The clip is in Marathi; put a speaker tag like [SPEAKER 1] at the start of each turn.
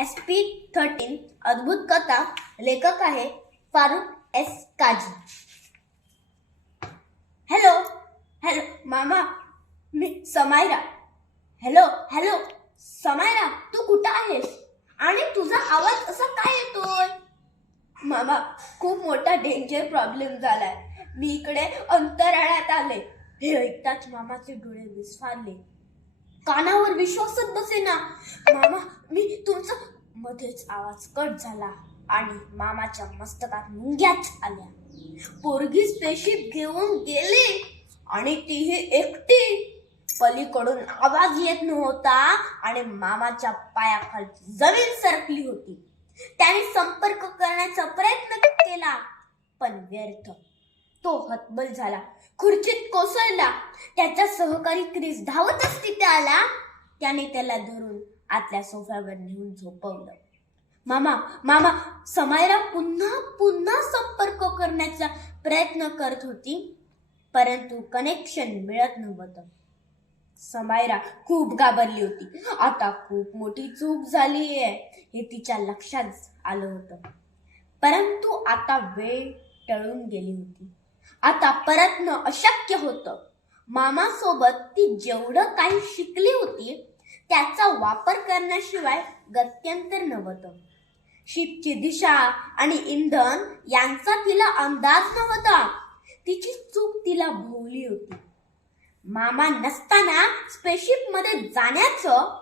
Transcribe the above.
[SPEAKER 1] एस पी थर्टीन अद्भुत कथा लेखक आहे Farukh S Kazi. Hello hello मामा मी समायरा. हॅलो हॅलो समायरा तू कुठं आहेस? आणि तुझा आवाज असा काय येतोय? मामा खूप मोठा डेंजर प्रॉब्लेम झालाय. मी इकडे अंतराळात आले. हे ऐकताच मामाचे डोळे विस्फारले. कानावर विश्वासच बसेना. मामा मी तुमचं मध्येच आवाज कट झाला आणि मामाच्या मस्तकात मुंग्याच आल्या. पोरगी स्पेसशिप घेऊन गेली आणि तीही एकटी. पलीकडून आवाज येत नव्हता आणि मामाच्या पायाखाली जमीन सरकली होती. त्याने संपर्क करण्याचा प्रयत्न केला पण व्यर्थ. तो हतबल झाला. खुर्चीत कोसळला. त्याचा सहकारी क्रिस धावतच तिथे आला. त्याने त्याला धरून आतल्या सोफ्यावर नेऊन झोपवलं. मामा मामा समायरा पुन्हा पुन्हा संपर्क करण्याचा प्रयत्न करत होती परंतु कनेक्शन मिळत नव्हतं. समायरा खूप घाबरली होती. आता खूप मोठी चूक झाली आहे हे तिच्या लक्षात आलं होतं. परंतु आता वेळ टळून गेली होती. आता परतणं अशक्य होतं. मामासोबत ती जेवढं काही शिकली होती त्याचा वापर करण्याशिवाय गत्यंतर नव्हतं. शिपची दिशा आणि इंधन यांचा तिला अंदाज नव्हता. तिची चूक तिला भोवली होती. मामा नसताना स्पेसशिपमध्ये जाण्याचं